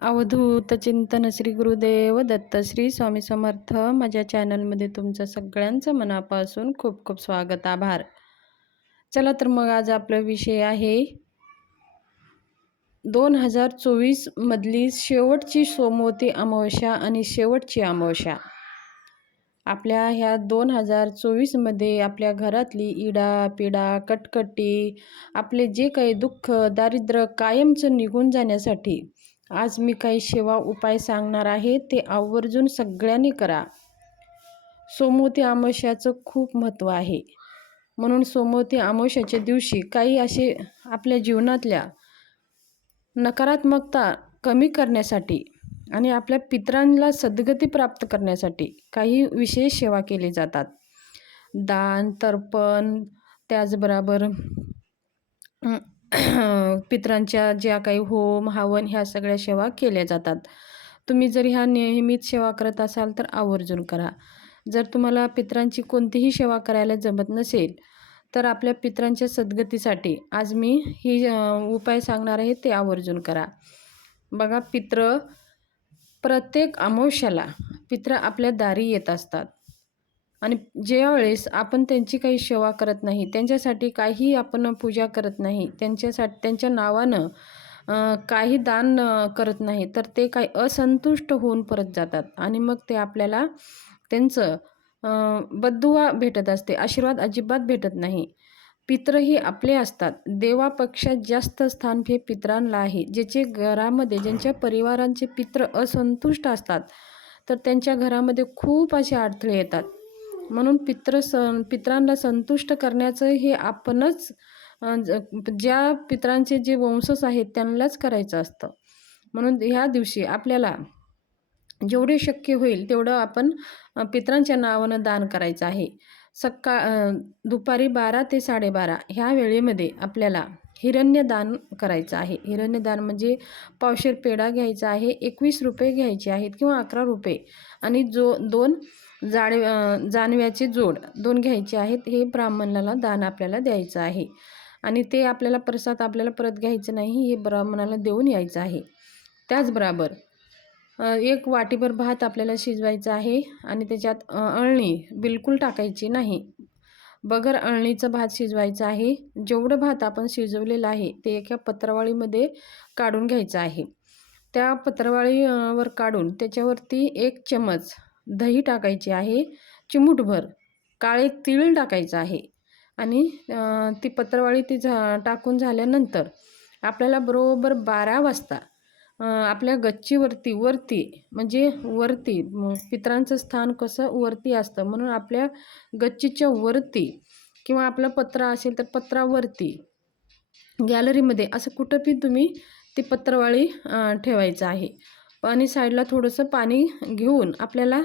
अवधूत चिंतन श्री गुरुदेव दत्त श्री स्वामी समर्थ. माझ्या चॅनलमध्ये तुमचं सगळ्यांचं मनापासून खूप खूप स्वागत, आभार. चला तर मग आज आपला विषय आहे 2024 मधली शेवटची सोमवती अमावस्या आणि शेवटची अमावस्या. आपल्या ह्या 2024 मध्ये आपल्या घरातली इडा पिडा कटकटी, आपले जे काही दुःख दारिद्र्य कायमचं निघून जाण्यासाठी आज मी काही सेवा उपाय सांगणार आहे. ते आवर्जून सगळ्यांनी करा. सोमवती अमावस्याचं खूप महत्त्व आहे. म्हणून सोमवती अमावस्याच्या दिवशी काही असे आपल्या जीवनातल्या नकारात्मकता कमी करण्यासाठी आणि आपल्या पितरांना सद्गती प्राप्त करण्यासाठी काही विशेष सेवा केली जातात. दान, तर्पण, त्याचबरोबर पितरांच्या ज्या काही होम हवन ह्या सगळ्या सेवा केल्या जातात. तुम्ही जर ह्या नेहमीच सेवा करत असाल तर आवर्जून करा. जर तुम्हाला पितरांची कोणतीही सेवा करायला जमत नसेल तर आपल्या पितरांच्या सद्गतीसाठी आज मी ही उपाय सांगणार आहे, ते आवर्जून करा. बघा, पित्र प्रत्येक अमावस्याला पित्र आपल्या दारी येत असतात आणि ज्यावेळेस आपण त्यांची काही सेवा करत नाही, त्यांच्यासाठी काही आपण पूजा करत नाही, त्यांच्या नावानं काही दान करत नाही, तर ते काही असंतुष्ट होऊन परत जातात आणि मग ते आपल्याला त्यांचं बद्दुआ भेटत असते, आशीर्वाद अजिबात भेटत नाही. पित्र ही आपले असतात. देवापेक्षा जास्त स्थान हे पितरांना आहे. ज्याच्या घरामध्ये ज्यांच्या परिवारांचे पित्र असंतुष्ट असतात तर त्यांच्या घरामध्ये खूप असे अडथळे येतात. म्हणून पितरांना संतुष्ट करण्याचं हे आपणच ज्या पितरांचे जे वंशज आहेत त्यांनाच करायचं असतं. म्हणून ह्या दिवशी आपल्याला जेवढे शक्य होईल तेवढं आपण पितरांच्या नावानं दान करायचं आहे. दुपारी 12 ते 12:30 ह्या वेळेमध्ये आपल्याला हिरण्यदान करायचं आहे. हिरण्यदान म्हणजे पावशेर पेढा घ्यायचा आहे, 21 रुपये घ्यायचे आहेत किंवा 11 रुपये आणि दोन जानव्याचे जोड 2 घ्यायचे आहेत. हे ब्राह्मणाला दान आपल्याला द्यायचं आहे आणि ते आपल्याला प्रसाद आपल्याला परत घ्यायचं नाही, हे ब्राह्मणाला देऊन यायचं आहे. त्याचबरोबर 1 वाटीभर भात आपल्याला शिजवायचा आहे आणि त्याच्यात अळणी बिलकुल टाकायची नाही. बगर अळणीचा भात शिजवायचा आहे. जेवढं भात आपण शिजवलेलं आहे ते एका पत्रावळीमध्ये काढून घ्यायचं आहे. त्या पत्रावळीवर काढून त्याच्यावरती 1 चमच दही टाकायची आहे, चिमूटभर काळे तीळ टाकायचं आहे आणि ती पत्रावळी टाकून झाल्यानंतर आपल्याला बरोबर 12 वाजता आपल्या गच्चीवरती म्हणजे वरती पितरांचं स्थान कसं वरती असतं, म्हणून आपल्या गच्चीच्या वरती किंवा आपलं पत्र असेल तर पत्रावरती गॅलरीमध्ये असं कुठं बी तुम्ही ती पत्रावळी ठेवायचं आहे. आणि साईडला थोडंसं पाणी घेऊन आपल्याला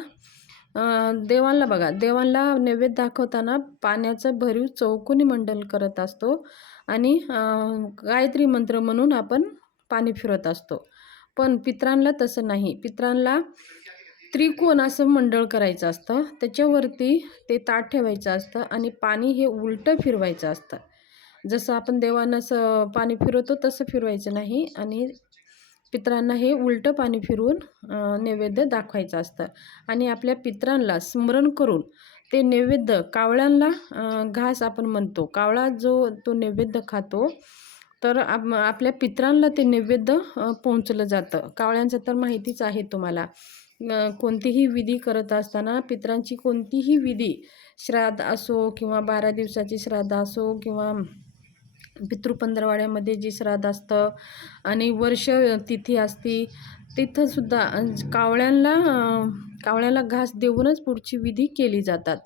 देवांना बघा, देवांना नैवेद्य दाखवताना पाण्याचं भरीव चौकोनी मंडल करत असतो आणि गायत्री मंत्र म्हणून आपण पाणी फिरवत असतो. पण पितरांना तसं नाही. पितरांना त्रिकोण असं मंडळ करायचं असतं, त्याच्यावरती ते ताट ठेवायचं असतं आणि पाणी हे उलटं फिरवायचं असतं. जसं आपण देवांना पाणी फिरवतो तसं फिरवायचं नाही आणि पितरांना हे उलटं पाणी फिरवून नैवेद्य दाखवायचं असतं आणि आपल्या पितरांना स्मरण करून ते नैवेद्य कावळ्यांना घास आपण म्हणतो, कावळा जो तो नैवेद्य खातो तर आपल्या पितरांना ते नैवेद्य पोहोचलं जातं. कावळ्यांचं तर माहितीच आहे तुम्हाला. कोणतीही विधी करत असताना पितरांची कोणतीही विधी, श्राद्ध असो किंवा 12 दिवसाची श्राद्ध असो किंवा पितृपंधरवाड्यामध्ये जे श्राद्ध असतं आणि वर्ष तिथी असती, तिथंसुद्धा कावळ्याला घास देऊनच पुढची विधी केली जातात.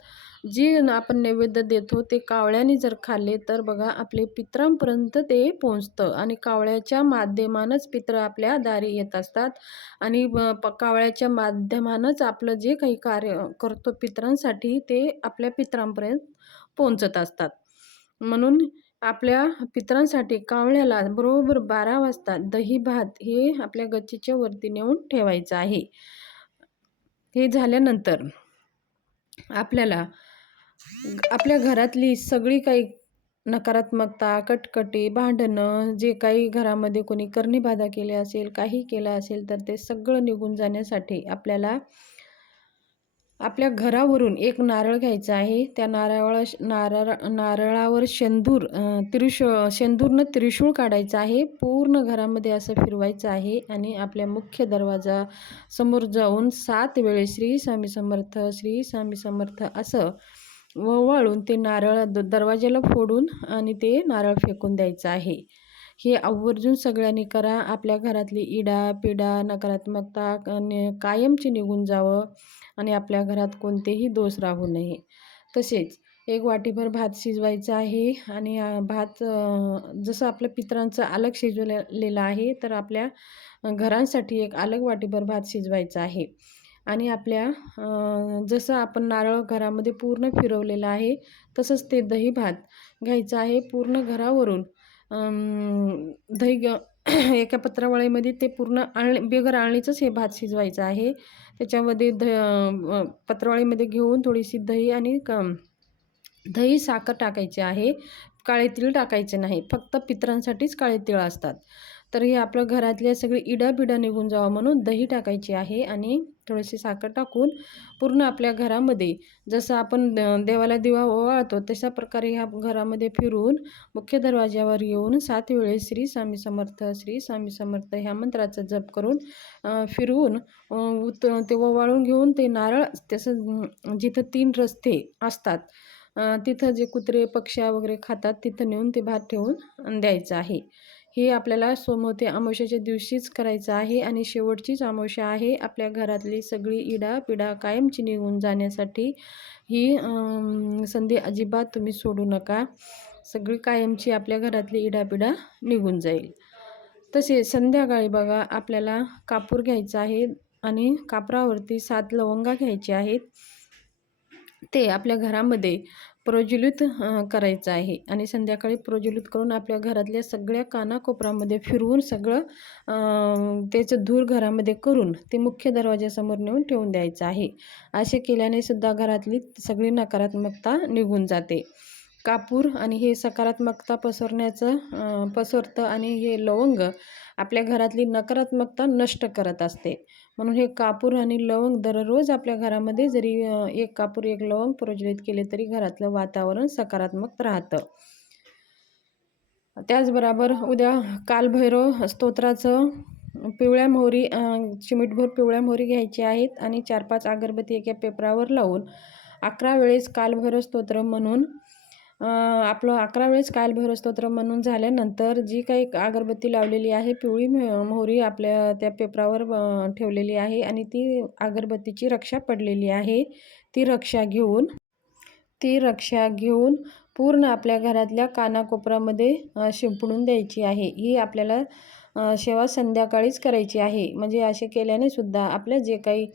जे आपण नैवेद्य देतो ते कावळ्याने जर खाल्ले तर बघा आपले पितरांपर्यंत ते पोहोचतं आणि कावळ्याच्या माध्यमानंच पित्र आपल्या दारी येत असतात आणि कावळ्याच्या माध्यमानंच आपलं जे काही कार्य करतो पितरांसाठी ते आपल्या पितरांपर्यंत पोहोचत असतात. म्हणून आपल्या पितरांसाठी कावळ्याला बरोबर 12 वाजता दही भात हे आपल्या गच्चीच्या वरती नेऊन ठेवायचं आहे. हे झाल्यानंतर आपल्याला आपल्या घरातली सगळी काही नकारात्मकता, कटकटी, भांडणं, जे काही घरामध्ये कोणी करणीबाधा केली असेल, काही केलं असेल, तर ते सगळं निघून जाण्यासाठी आपल्याला आपल्या घरावरून एक नारळ घ्यायचा आहे. त्या नारळावर शेंदूरनं त्रिशूळ काढायचं आहे. पूर्ण घरामध्ये असं फिरवायचं आहे आणि आपल्या मुख्य दरवाजा समोर जाऊन 7 वेळेस श्री स्वामी समर्थ, श्री स्वामी समर्थ असं ओवाळून ते नारळ दरवाजाला फोडून आणि ते नारळ फेकून द्यायचं आहे. हे आवर्जून सगळ्यांनी करा. आपल्या घरातली इडा-पिडा, नकारात्मकता कायमची निघून जावं आणि आपल्या घरात कोणतेही दोष राहू नये. तसेच एक वाटीभर भात शिजवायचा आहे आणि भात जसं आपल्या पितरांचं अलग शिजवलेलं आहे, तर आपल्या घरांसाठी एक अलग वाटीभर भात शिजवायचा आहे. आणि आपल्या जसं आपण नारळ घरामध्ये पूर्ण फिरवलेलं आहे, तसंच ते दही भात घ्यायचं आहे. पूर्ण घरावरून दही एका पत्रावळीमध्ये ते पूर्ण बिगर आळणीचंच हे भात शिजवायचं आहे. त्याच्यामध्ये पत्रावळीमध्ये घेऊन थोडीशी दही आणि दही, साखर टाकायची आहे. काळे तीळ टाकायचे नाही. फक्त पितरांसाठीच काळे तीळ असतात. तर हे आपल्या घरातल्या सगळी इडाबिडा निघून जावं म्हणून दही टाकायची आहे आणि थोडीशी साखर टाकून पूर्ण आपल्या घरामध्ये जसं आपण देवाला दिवा ओवाळतो तशा प्रकारे ह्या घरामध्ये फिरून मुख्य दरवाज्यावर येऊन 7 वेळेस श्री स्वामी समर्थ, श्री स्वामी समर्थ ह्या मंत्राचा जप करून फिरवून ते ओवाळून घेऊन ते नारळ तसं जिथं 3 रस्ते असतात तिथं जे कुत्रे, पक्ष्या वगैरे खातात तिथं नेऊन ते भात ठेवून द्यायचं आहे. हे आपल्याला सोमवती अमावस्येच्या दिवशीच करायचं आहे आणि शेवटचीच अमावस्या आहे. आपल्या घरातली सगळी इडा-पिडा कायमची निघून जाण्यासाठी ही संधी अजिबात तुम्ही सोडू नका. सगळी कायमची आपल्या घरातली इडापिडा निघून जाईल. तसेच संध्याकाळी बघा आपल्याला कापूर घ्यायचा आहे आणि कापरावरती 7 लवंगा घ्यायच्या आहेत. ते आपल्या घरामध्ये प्रज्वलित करायचं आहे आणि संध्याकाळी प्रज्वलित करून आपल्या घरातल्या सगळ्या कानाकोपऱ्यामध्ये फिरवून सगळं त्याचं धूर घरामध्ये करून ते मुख्य दरवाजासमोर नेऊन ठेवून द्यायचं आहे. असे केल्याने सुद्धा घरातली सगळी नकारात्मकता निघून जाते. कापूर आणि हे सकारात्मकता पसरतं आणि हे लवंग आपल्या घरातली नकारात्मकता नष्ट करत असते. म्हणून हे कापूर आणि लवंग दररोज आपल्या घरामध्ये जरी एक कापूर एक लवंग प्रज्वलित केले तरी घरातलं वातावरण सकारात्मक राहतं. त्याचबरोबर उद्या कालभैरव स्तोत्राचं पिवळ्या मोहरी चिमूटभर पिवळ्या मोहरी घ्यायची आहेत आणि 4-5 अगरबत्ती एका पेपरावर लावून 11 वेळेस कालभैरव स्तोत्र म्हणून आपलं 11 वेळेस कालभैरव स्तोत्र म्हणून झाल्यानंतर जी काही अगरबत्ती लावलेली आहे पिवळी मोहरी आपल्या त्या पेपरावर ठेवलेली आहे आणि ती अगरबत्तीची रक्षा पडलेली आहे. ती रक्षा घेऊन पूर्ण आपल्या घरातल्या कानाकोपऱ्यामध्ये शिंपडून द्यायची आहे. ही आपल्याला सेवा संध्याकाळीच करायची आहे. म्हणजे असे केल्याने सुद्धा आपल्या जे काही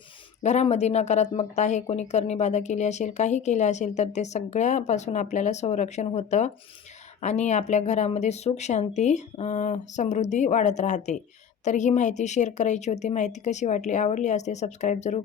घरामध्ये नकारात्मकता आहे, कोणी करणीबाधा केली असेल, काही केलं असेल तर ते सगळ्यापासून आपल्याला संरक्षण होतं आणि आपल्या घरामध्ये सुख, शांती, समृद्धी वाढत राहते. तर ही माहिती शेअर करायची होती. माहिती कशी वाटली, आवडली असते सबस्क्राईब जरूर